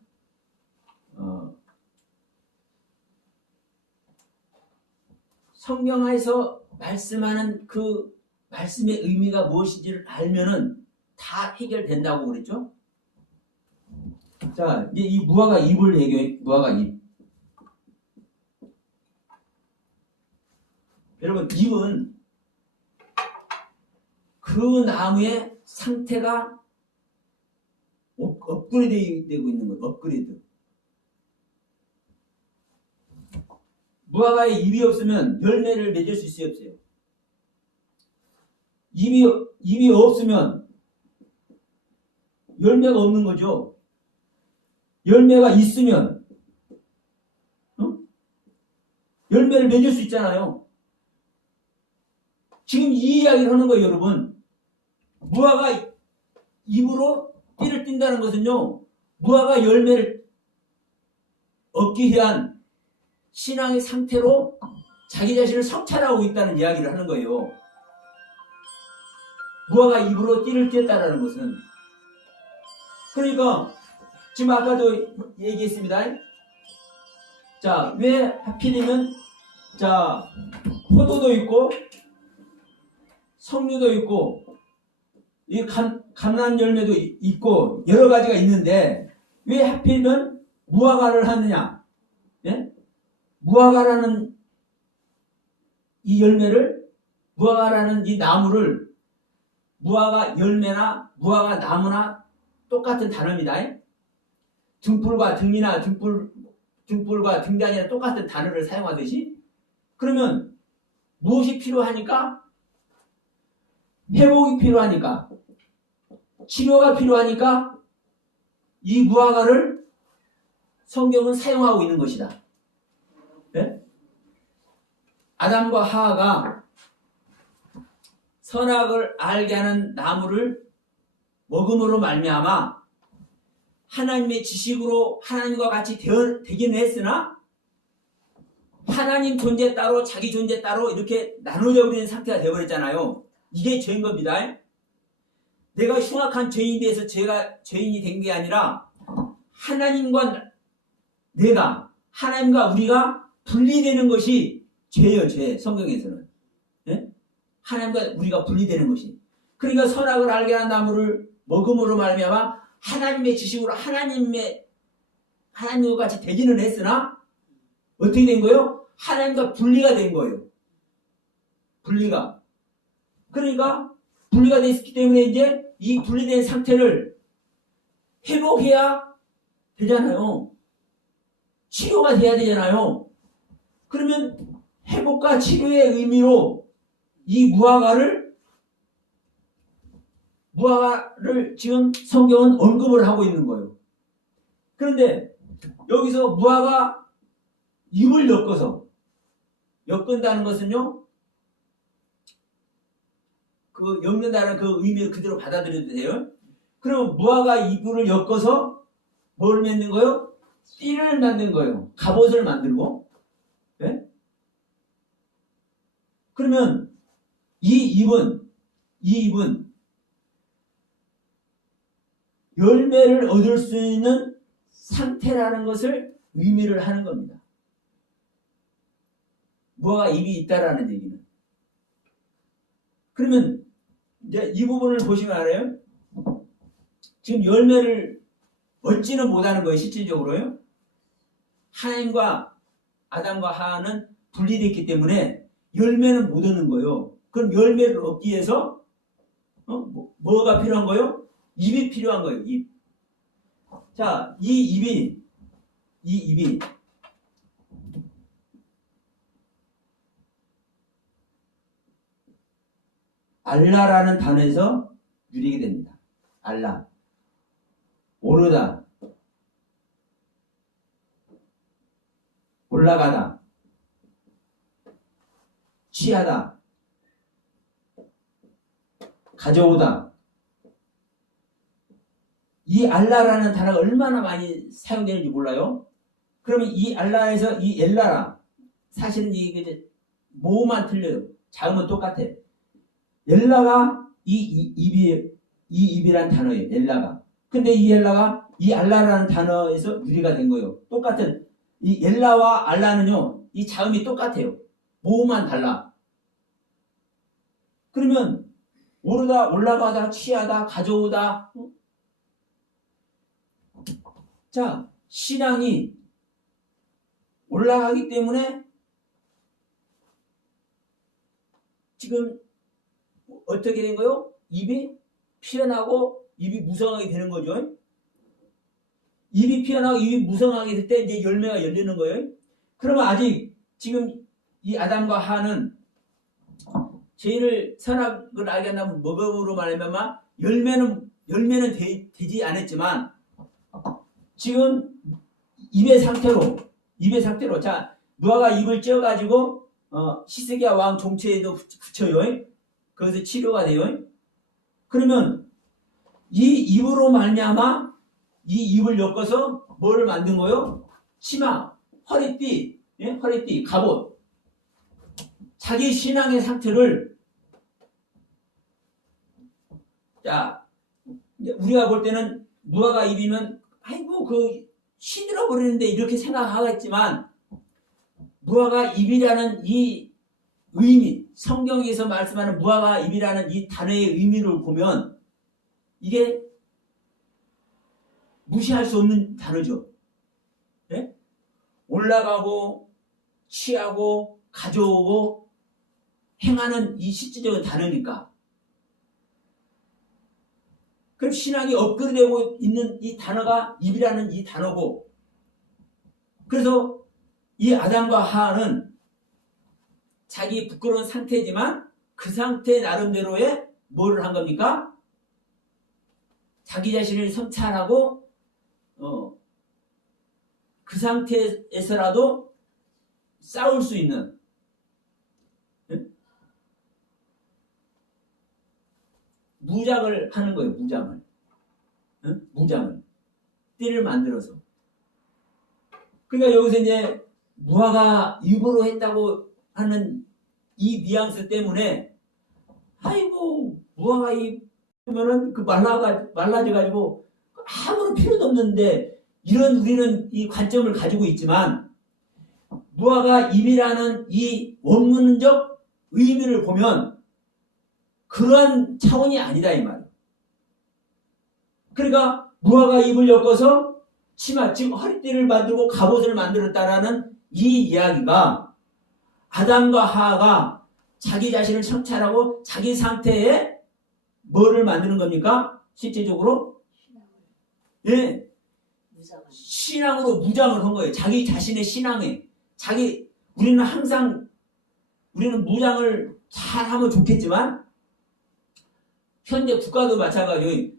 성경에서 말씀하는 그 말씀의 의미가 무엇인지를 알면은 다 해결된다고 그랬죠? 자, 이제 이 무화과 잎을 얘기해요. 무화과 잎. 여러분, 잎은 그 나무의 상태가 업그레이드 되고 있는 거예요. 업그레이드. 무화과에 잎이 없으면 열매를 맺을 수 있어요, 없어요? 잎이 없으면 열매가 없는 거죠. 열매가 있으면 열매를 맺을 수 있잖아요. 지금 이 이야기를 하는 거예요, 여러분. 무화과 잎으로 띠를 띈다는 것은요, 무화과 열매를 얻기 위한 신앙의 상태로 자기 자신을 성찰하고 있다는 이야기를 하는 거예요. 무화과 잎으로 띠를 띄었다는 것은. 그러니까 지금 아까도 얘기했습니다. 자, 왜 하필이면 포도도 있고 석류도 있고 이 감람 열매도 있고 여러 가지가 있는데 왜 하필이면 무화과를 하느냐? 예? 무화과라는 이 열매를, 무화과라는 이 나무를, 무화과 열매나 무화과 나무나 똑같은 단어입니다. 등불과 등이나 등불과 등단이나 똑같은 단어를 사용하듯이. 그러면 무엇이 필요하니까? 회복이 필요하니까, 치료가 필요하니까 이 무화과를 성경은 사용하고 있는 것이다. 네? 아담과 하와가 선악을 알게 하는 나무를 먹음으로 말미암아 하나님의 지식으로 하나님과 같이 되기는 했으나 하나님 존재 따로 자기 존재 따로 이렇게 나눠져 버리는 상태가 되어버렸잖아요. 이게 죄인 겁니다. 내가 흉악한 죄인에 대해서 제가 죄인이 된 게 아니라 하나님과 하나님과 우리가 분리되는 것이 죄예요, 죄. 성경에서는. 예? 하나님과 우리가 분리되는 것이. 그러니까 선악을 알게 한 나무를 먹음으로 말미암아 하나님의 지식으로 하나님과 같이 되기는 했으나 어떻게 된 거예요? 하나님과 분리가 된 거예요. 분리가. 그러니까 분리가 됐기 때문에 이제 이 분리된 상태를 회복해야 되잖아요. 치료가 돼야 되잖아요. 그러면 회복과 치료의 의미로 이 무화과를 지금 성경은 언급을 하고 있는 거예요. 그런데 여기서 무화과 잎을 엮은다는 것은요, 그 엮는다는 그 의미를 그대로 받아들여도 돼요. 그럼 무화과 잎을 엮어서 뭘 만든 거예요? 띠를 만든 거예요. 갑옷을 만들고. 네? 그러면 이 잎은 열매를 얻을 수 있는 상태라는 것을 의미를 하는 겁니다. 무화과 잎이 있다라는 얘기는. 그러면 이제 이 부분을 보시면 알아요. 지금 열매를 얻지는 못하는 거예요, 실질적으로요. 하나님과 아담과 하와는 분리됐기 때문에 열매는 못 얻는 거예요. 그럼 열매를 얻기 위해서 뭐가 필요한 거예요? 잎이 필요한 거예요. 잎. 자, 이 잎이 알라라는 단어에서 유래가 됩니다. 알라. 오르다. 올라가다. 취하다. 가져오다. 이 알라라는 단어가 얼마나 많이 사용되는지 몰라요? 그러면 이 알라에서 이 엘라라, 사실은 이 모음만 틀려요. 자음은 똑같아. 엘라가 이 입이란 단어예요. 엘라가. 근데 이 엘라가 이 알라라는 단어에서 유래가 된 거예요. 똑같은 이 엘라와 알라는요, 이 자음이 똑같아요. 모음만 달라. 그러면 오르다, 올라가다, 취하다, 가져오다. 자, 신앙이 올라가기 때문에 지금 어떻게 된 거요? 입이 피어나고 입이 무성하게 되는 거죠. 입이 피어나고 입이 무성하게 될 때 이제 열매가 열리는 거예요. 그러면 아직 지금 이 아담과 하와는 죄를 선악을 알게 한다면 먹음으로 말하면 열매는 되지 않았지만 지금 입의 상태로 자, 무화과 잎을 쪄가지고 히스기야 왕 종체에도 붙여요. 거기서 치료가 돼요. 그러면 이 잎으로 말미암아 이 잎을 엮어서 뭐를 만든 거요? 치마, 허리띠, 갑옷. 자기 신앙의 상태를, 자, 우리가 볼 때는 무화과 잎이면 아이고 시들어 버리는데 이렇게 생각하겠지만 무화과 잎이라는 이 의미, 성경에서 말씀하는 무화과 잎이라는 이 단어의 의미를 보면 이게 무시할 수 없는 단어죠. 네? 올라가고 취하고 가져오고 행하는 이 실질적인 단어니까. 그럼 신앙이 업그레이드되고 있는 이 단어가 입이라는 이 단어고, 그래서 이 아담과 하와는 자기 부끄러운 상태지만 그 상태 나름대로의 뭐를 한 겁니까? 자기 자신을 성찰하고 그 상태에서라도 싸울 수 있는, 무장을 하는 거예요. 무장을 띠를 만들어서. 그러니까 여기서 이제 무화과 잎으로 했다고 하는 이 뉘앙스 때문에 아이고 무화과 잎 그러면은 그 말라져가지고 아무런 필요도 없는데 이런 우리는 이 관점을 가지고 있지만 무화과 잎이라는 이 원문적 의미를 보면 그러한 차원이 아니다 이 말이에요. 그러니까 무화과 잎을 엮어서 치마, 즉 허리띠를 만들고 갑옷을 만들었다라는 이 이야기가 아담과 하하가 자기 자신을 성찰하고 자기 상태에 뭐를 만드는 겁니까? 실제적으로 예, 신앙으로 무장을 한 거예요. 자기 자신의 신앙에 우리는 항상 우리는 무장을 잘 하면 좋겠지만 현재 국가도 마찬가지로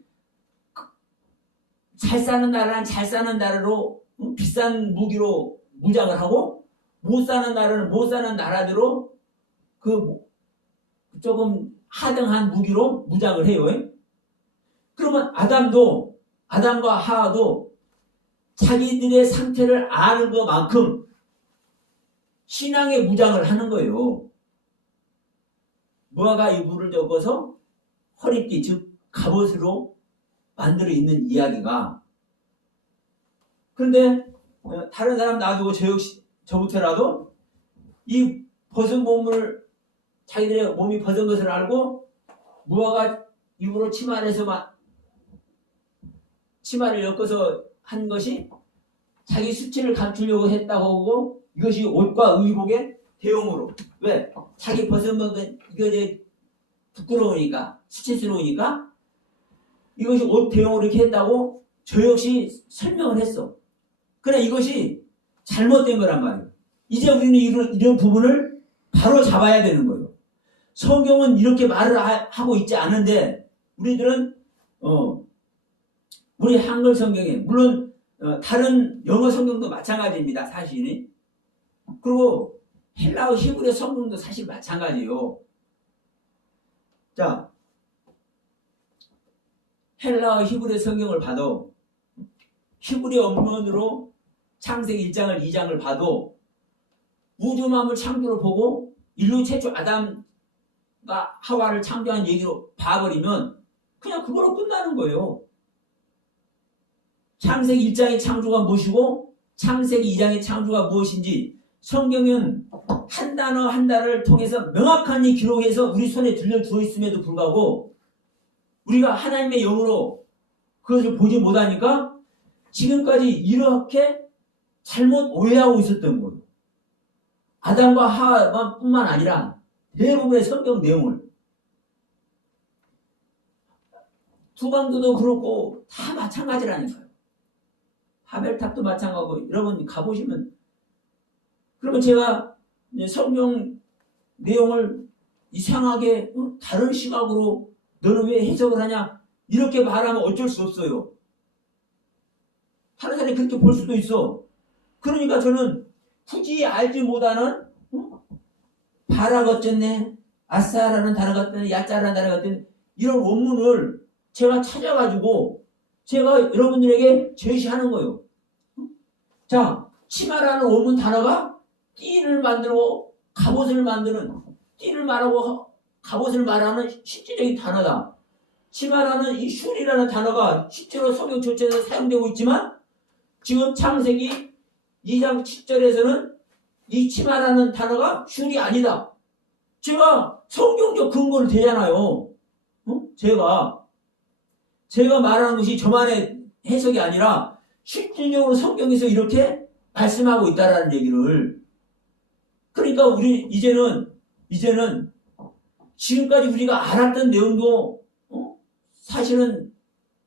잘 사는 나라는 잘 사는 나라로 비싼 무기로 무장을 하고 못 사는 나라는 못 사는 나라대로 그 조금 하등한 무기로 무장을 해요. 그러면 아담과 하하도 자기들의 상태를 아는 것만큼 신앙의 무장을 하는 거예요. 무화과 잎을 엮어서 허리띠 즉 갑옷으로 만들어 있는 이야기가 그런데 다른 사람 놔두고 저 역시 저부터라도 이 벗은 몸을 자기들의 몸이 벗은 것을 알고 무화과 잎으로 치마를 엮어서 한 것이 자기 수치를 감추려고 했다고 하고 이것이 옷과 의복의 대용으로 왜? 자기 벗은 몸은 이거 이제 부끄러우니까 수치스러우니까 이것이 옷 대용으로 이렇게 했다고 저 역시 설명을 했어. 그러나 이것이 잘못된 거란 말이에요. 이제 우리는 이런 부분을 바로 잡아야 되는 거예요. 성경은 이렇게 말을 하고 있지 않은데 우리들은 우리 한글 성경에 물론 다른 영어 성경도 마찬가지입니다. 사실이. 그리고 헬라어 히브리 성경도 사실 마찬가지예요. 자, 헬라어 히브리 성경을 봐도 히브리 원문으로 창세기 1장을 2장을 봐도 우주만물 창조를 보고 인류 최초 아담과 하와를 창조한 얘기로 봐버리면 그냥 그거로 끝나는 거예요. 창세기 1장의 창조가 무엇이고 창세기 2장의 창조가 무엇인지 성경은 한 단어 한 단어를 통해서 명확하게 기록해서 우리 손에 들려주어 있음에도 불구하고 우리가 하나님의 영으로 그것을 보지 못하니까 지금까지 이렇게 잘못 오해하고 있었던 거예요. 아담과 하와뿐만 아니라 대부분의 성경 내용을 두방도도 그렇고 다 마찬가지라니까요. 바벨탑도 마찬가지고 여러분 가보시면 그러면 제가 성경 내용을 이상하게 다른 시각으로 너는 왜 해석을 하냐 이렇게 말하면 어쩔 수 없어요. 다른 사람이 그렇게 볼 수도 있어. 그러니까 저는 굳이 알지 못하는 바라 어쨌네 아싸라는 단어가 어쨌네 야짜라는 단어가 어쨌네 이런 원문을 제가 찾아가지고 제가 여러분들에게 제시하는 거예요. 자, 치마라는 원문 단어가 띠를 만들고 갑옷을 만드는 띠를 말하고 갑옷을 말하는 실질적인 단어다. 치마라는 이 슐이라는 단어가 실제로 성경 전체에서 사용되고 있지만 지금 창세기 2장 7절에서는 이 치마라는 단어가 슐이 아니다. 제가 성경적 근거를 대잖아요. 제가 말하는 것이 저만의 해석이 아니라 실질적으로 성경에서 이렇게 말씀하고 있다라는 얘기를. 그러니까 우리 이제는 지금까지 우리가 알았던 내용도 사실은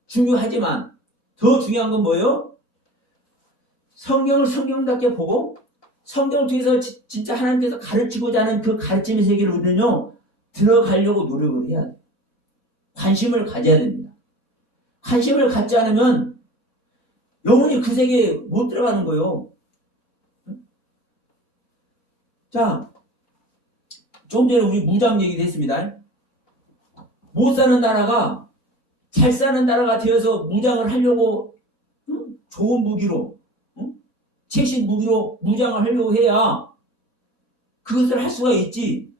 중요하지만 더 중요한 건 뭐예요? 성경을 성경답게 보고 성경을 통해서 진짜 하나님께서 가르치고자 하는 그 가르침의 세계를 우리는요 들어가려고 노력을 해야 돼요. 관심을 가져야 됩니다. 관심을 갖지 않으면 영원히 그 세계에 못 들어가는 거예요. 자, 좀 전에 우리 무장 얘기도 했습니다. 못 사는 나라가 잘 사는 나라가 되어서 무장을 하려고 좋은 무기로 최신 무기로 무장을 하려고 해야 그것을 할 수가 있지.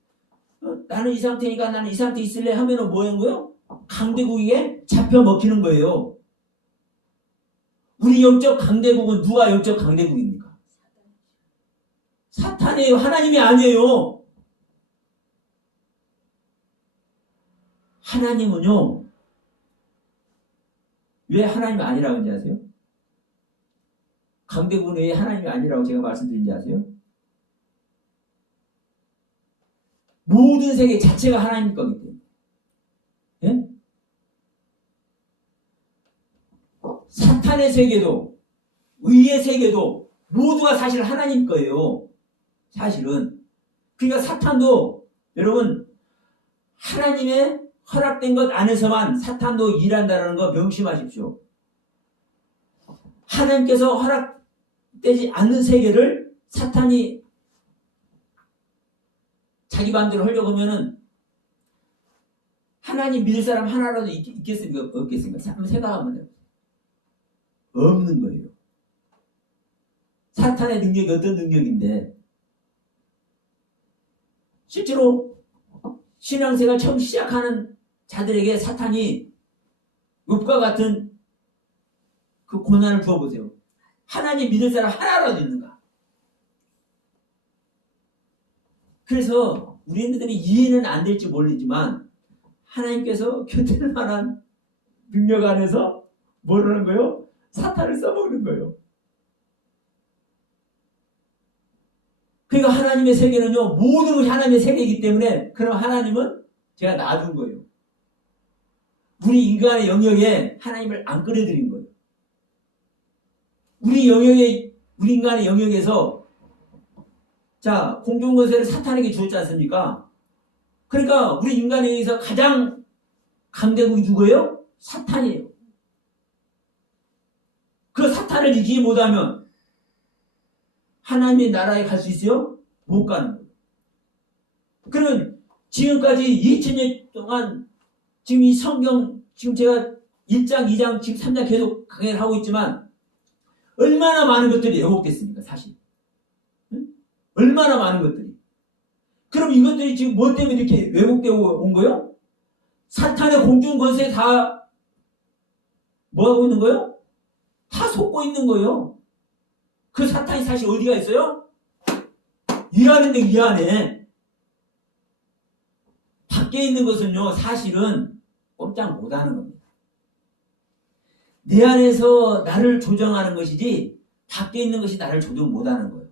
나는 이 상태니까 나는 이 상태에 있을래 하면은 뭐 하는 거예요? 강대국에게 잡혀 먹히는 거예요. 우리 영적 강대국은 누가 영적 강대국입니까? 사탄이에요. 하나님이 아니에요. 하나님은요, 왜 하나님이 아니라고 하는지 아세요? 강대국은 왜 하나님이 아니라고 제가 말씀드린지 아세요? 모든 세계 자체가 하나님 거기 때문에. 예? 사탄의 세계도 의의 세계도 모두가 사실 하나님 거예요. 사실은. 그러니까 사탄도 여러분 하나님의 허락된 것 안에서만 사탄도 일한다는 거 명심하십시오. 하나님께서 허락되지 않는 세계를 사탄이 자기 마음대로 하려고 하면은 하나님 믿을 사람 하나라도 있겠습니까? 없겠습니까? 한번 생각하면 돼요. 없는 거예요. 사탄의 능력이 어떤 능력인데 실제로 신앙생활 처음 시작하는 자들에게 사탄이 욥과 같은 그 고난을 주어보세요. 하나님 믿을 사람 하나라도 있는가? 그래서 우리들이 이해는 안 될지 모르지만 하나님께서 견딜 만한 능력 안에서 뭐라는 거예요? 사탄을 써먹는 거예요. 그러니까 하나님의 세계는요, 모든 것이 하나님의 세계이기 때문에 그럼 하나님은 제가 놔둔 거예요. 우리 인간의 영역에 하나님을 안 끌어들인 거예요. 우리 인간의 영역에서 자, 공중권세를 사탄에게 주었지 않습니까? 그러니까 우리 인간에 의해서 가장 강대국이 누구예요? 사탄이에요. 그 사탄을 이기지 못하면 하나님의 나라에 갈 수 있어요? 못 가는 거예요. 그러면 지금까지 2000년 동안 지금 이 성경 지금 제가 1장, 2장, 지금 3장 계속 강의를 하고 있지만 얼마나 많은 것들이 왜곡됐습니까? 사실. 응? 얼마나 많은 것들이. 그럼 이것들이 지금 뭐 때문에 이렇게 왜곡되고 온 거예요? 사탄의 공중 권세에 다 뭐하고 있는 거예요? 다 속고 있는 거예요. 그 사탄이 사실 어디가 있어요? 이 안인데 이 안에. 밖에 있는 것은요 사실은 꼼짝 못하는 겁니다. 내 안에서 나를 조정하는 것이지 밖에 있는 것이 나를 조정 못하는 거예요.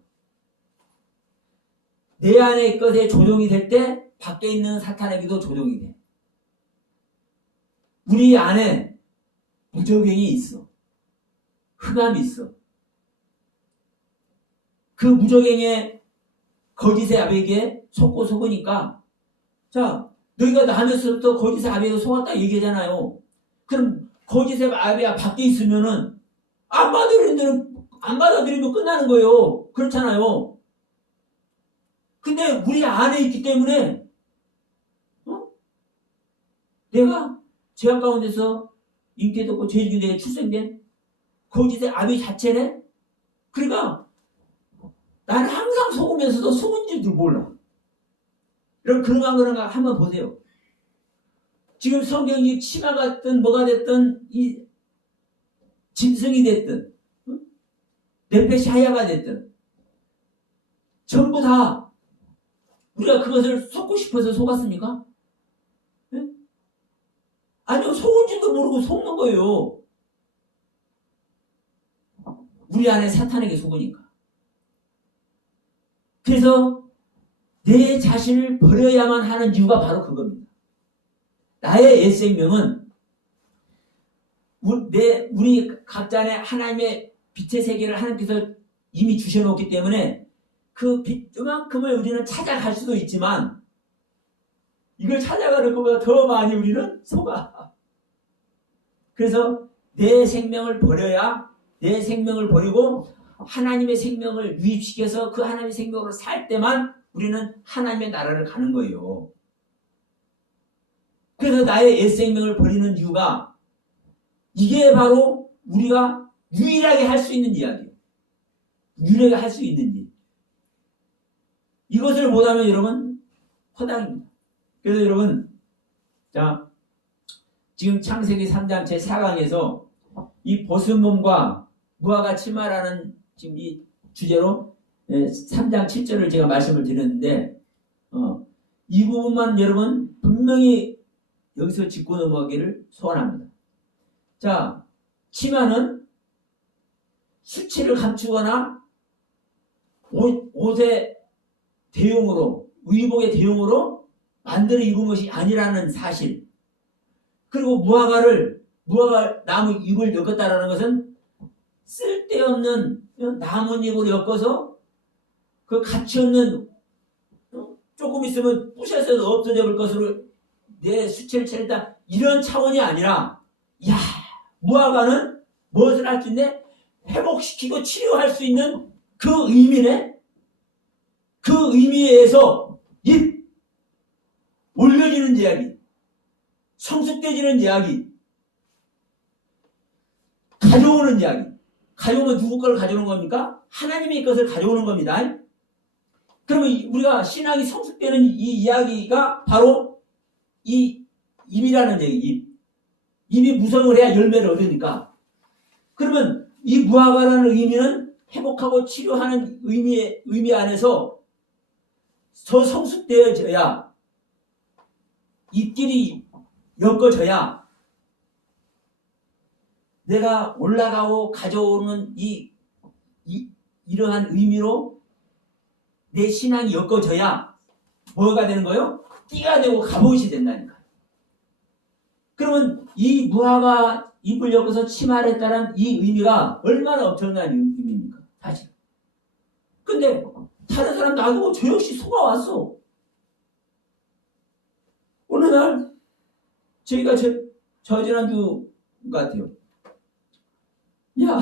내 안의 것에 조정이 될 때 밖에 있는 사탄에게도 조정이 돼. 우리 안에 무저갱이 있어. 흑암이 있어. 그 무저갱의 거짓의 아베에게 속으니까 자, 너희가 나면서부터 거짓의 아베에 속았다 얘기하잖아요. 그럼 거짓의 아베가 밖에 있으면은 안 받아들이면 끝나는 거예요. 그렇잖아요. 근데 우리 안에 있기 때문에 내가 죄악 가운데서 잉태도 없고 죄 중에 내가 출생된 거짓의 아베 자체네. 그러니까 나는 항상 속으면서도 속은 줄도 몰라. 여러분 그런가 한번 보세요. 지금 성경이 치마가 됐든 뭐가 됐든 이 짐승이 됐든 네페샤야가 됐든 전부 다 우리가 그것을 속고 싶어서 속았습니까? 네? 아니요, 속은 줄도 모르고 속는 거예요. 우리 안에 사탄에게 속으니까. 그래서 내 자신을 버려야만 하는 이유가 바로 그겁니다. 나의 옛 생명은 우리 각자 안에 하나님의 빛의 세계를 하나님께서 이미 주셔놓기 때문에 그 빛만큼을 우리는 찾아갈 수도 있지만 이걸 찾아가는 것보다 더 많이 우리는 속아. 그래서 내 생명을 버려야 내 생명을 버리고 하나님의 생명을 유입시켜서 그 하나님의 생명으로 살 때만 우리는 하나님의 나라를 가는 거예요. 그래서 나의 옛 생명을 버리는 이유가 이게 바로 우리가 유일하게 할 수 있는 이야기예요. 유일하게 할 수 있는 일. 이것을 못하면 여러분 허당입니다. 그래서 여러분 자 지금 창세기 3장 제4강에서 이 벗은몸과 무화과 치마라는 지금 이 주제로 3장 7절을 제가 말씀을 드렸는데 이 부분만 여러분 분명히 여기서 짚고 넘어가기를 소원합니다. 자, 치마는 수치를 감추거나 옷의 대용으로, 의복의 대용으로 만들어 입은 것이 아니라는 사실. 그리고 무화과 나무 잎을 엮었다라는 것은 쓸데없는 나뭇잎으로 엮어서 그 가치 없는 조금 있으면 부셔서 없어져 볼 것으로 내 수치를 차렸다. 이런 차원이 아니라, 야, 무화과는 무엇을 할 수 있네? 회복시키고 치료할 수 있는 그 의미네? 그 의미에서 잎 올려지는 이야기, 성숙되지는 이야기, 가져오는 이야기. 가져오면 누구 걸 가져오는 겁니까? 하나님의 것을 가져오는 겁니다. 그러면 우리가 신앙이 성숙되는 이 이야기가 바로 이 잎이라는 얘기, 잎. 잎이 무성을 해야 열매를 얻으니까. 그러면 이 무화과라는 의미는 회복하고 치료하는 의미 안에서 더 성숙되어져야, 잎끼리 엮어져야 내가 올라가고 가져오는 이러한 의미로 내 신앙이 엮어져야 뭐가 되는 거예요? 띠가 되고 갑옷이 된다니까. 그러면 이 무화과 잎을 엮어서 치마를 했다는 이 의미가 얼마나 엄청난 의미입니까? 사실. 근데 다른 사람 놔두고 저 역시 속아왔어. 어느 날 저희가 저지난주 같아요. 야,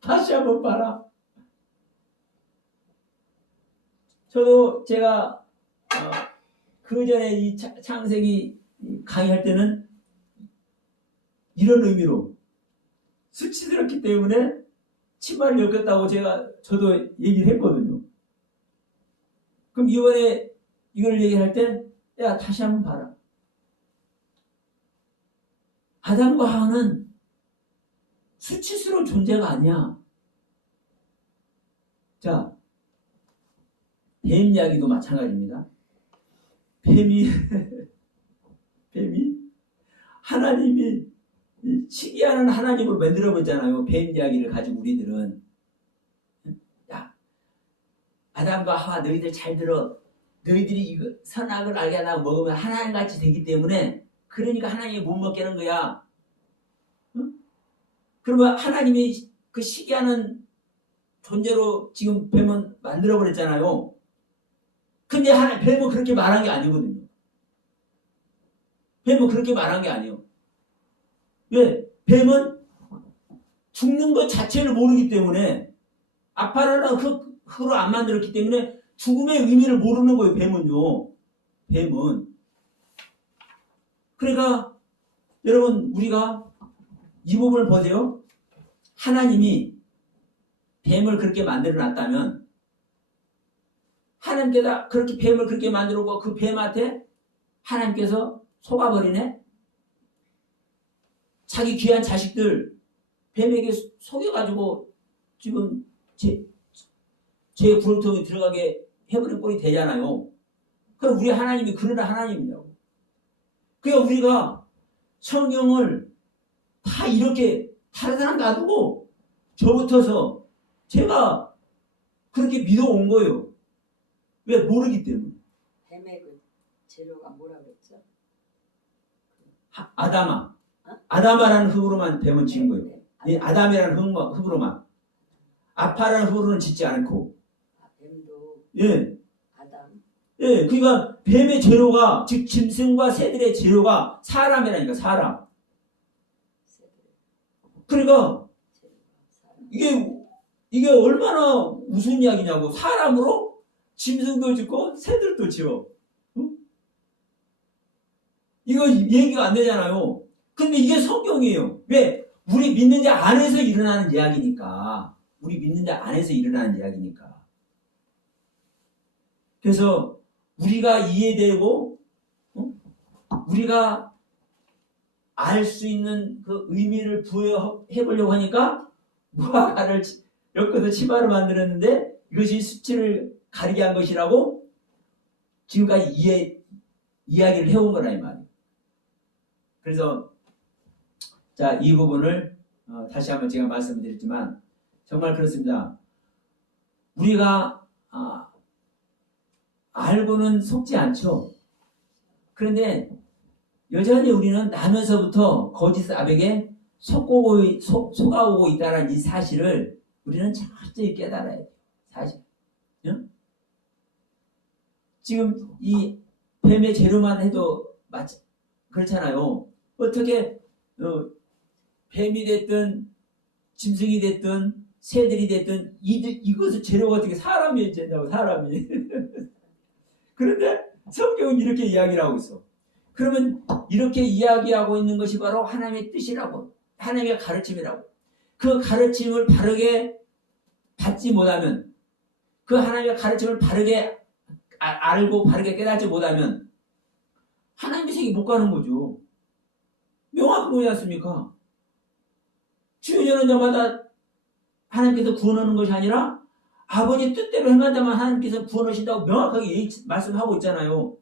다시 한번 봐라. 저도 제가 그 전에 이 창세기 강의할 때는 이런 의미로 수치스럽기 때문에 치마를 엮었다고 저도 얘기를 했거든요. 그럼 이번에 이걸 얘기할 때, 야, 다시 한번 봐라. 아담과 하와는 수치스러운 존재가 아니야. 자, 뱀 이야기도 마찬가지입니다. 뱀이 하나님이 시기하는 하나님으로 만들어보잖아요. 뱀 이야기를 가지고 우리들은. 야, 아담과 하와 너희들 잘 들어. 너희들이 이거 선악을 알게 하나 먹으면 하나님같이 되기 때문에, 그러니까 하나님이 못 먹게 하는 거야. 응? 그러면 하나님이 그 시기하는 존재로 지금 뱀은 만들어버렸잖아요. 근데 뱀은 그렇게 말한 게 아니거든요. 뱀은 그렇게 말한 게 아니에요. 왜? 뱀은 죽는 것 자체를 모르기 때문에, 아파라는 흙으로 안 만들었기 때문에 죽음의 의미를 모르는 거예요. 뱀은요. 뱀은. 그러니까 여러분, 우리가 이 부분을 보세요. 하나님이 뱀을 그렇게 만들어 놨다면, 하나님께서 그렇게 뱀을 그렇게 만들고 그 뱀한테 하나님께서 속아버리네? 자기 귀한 자식들 뱀에게 속여가지고 지금 제 구렁텅이에 들어가게 해버린 꼴이 되잖아요. 그럼 우리 하나님이 그런 하나님이라고. 그러니까 우리가 성경을 다 이렇게 다른 사람 놔두고 저부터서 제가 그렇게 믿어온 거예요. 왜? 모르기 때문에. 뱀의 그 재료가 뭐라 그랬죠? 아담아. 아담아라는 흙으로만 뱀은 지은 거예요. 이 아담이라는 흙으로만. 아파라는 흙으로는 짓지 않고. 뱀도 예. 아담. 예. 그러니까 뱀의 재료가, 즉 짐승과 새들의 재료가 사람이라니까, 사람. 그러니까 이게 얼마나 무슨 이야기냐고. 사람으로 짐승도 짓고 새들도 지어. 응? 이거 얘기가 안 되잖아요. 근데 이게 성경이에요. 왜? 우리 믿는 자 안에서 일어나는 이야기니까. 우리 믿는 자 안에서 일어나는 이야기니까. 그래서 우리가 이해되고, 우리가 알 수 있는 그 의미를 부여해 보려고 하니까 무화과를 엮어서 치마를 만들었는데 이것이 수치를 가리게 한 것이라고 지금까지 이야기를 해온 거라 이 말이에요. 그래서 자, 이 부분을 다시 한번 제가 말씀드렸지만 정말 그렇습니다. 우리가 알고는 속지 않죠. 그런데 여전히 우리는 나면서부터 거짓 아백에 속아오고 있다는 이 사실을 우리는 철저히 깨달아야 돼요. 사실. 응? 지금 이 뱀의 재료만 해도 그렇잖아요. 어떻게 뱀이 됐든 짐승이 됐든 새들이 됐든 이것을 재료가 어떻게 사람이 된다고 사람이. 그런데 성경은 이렇게 이야기를 하고 있어. 그러면 이렇게 이야기하고 있는 것이 바로 하나님의 뜻이라고, 하나님의 가르침이라고. 그 가르침을 바르게 받지 못하면, 그 하나님의 가르침을 바르게 알고 바르게 깨닫지 못하면 하나님의 세계 못 가는 거죠. 명확히 보지 않습니까? 주여 여는 자마다 하나님께서 구원하는 것이 아니라 아버지 뜻대로 행한다면 하나님께서 구원하신다고 명확하게 말씀하고 있잖아요.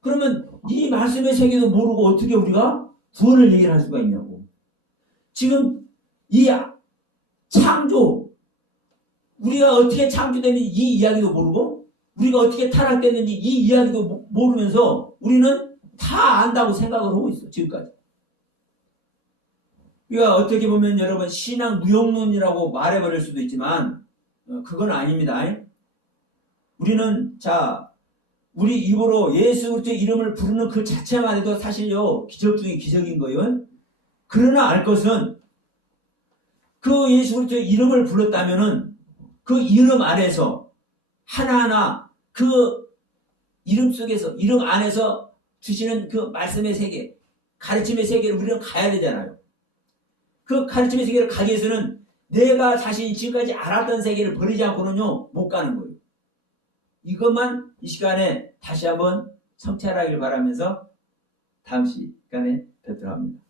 그러면 이 말씀의 세계도 모르고 어떻게 우리가 구원을 얘기를 할 수가 있냐고. 지금 이 창조, 우리가 어떻게 창조됐는지 이 이야기도 모르고 우리가 어떻게 타락됐는지 이 이야기도 모르면서 우리는 다 안다고 생각을 하고 있어. 지금까지. 그러니까 어떻게 보면 여러분 신앙 무용론이라고 말해버릴 수도 있지만 그건 아닙니다. 우리는 우리 입으로 예수 그리스도의 이름을 부르는 그 자체만 해도 사실요 기적 중에 기적인 거예요. 그러나 알 것은 그 예수 그리스도의 이름을 불렀다면은 그 이름 안에서 하나하나 그 이름 속에서 이름 안에서 주시는 그 말씀의 세계, 가르침의 세계를 우리는 가야 되잖아요. 그 가르침의 세계를 가기 위해서는 내가 자신이 지금까지 알았던 세계를 버리지 않고는요 못 가는 거예요. 이것만 이 시간에 다시 한번 성찰하길 바라면서 다음 시간에 뵙도록 합니다.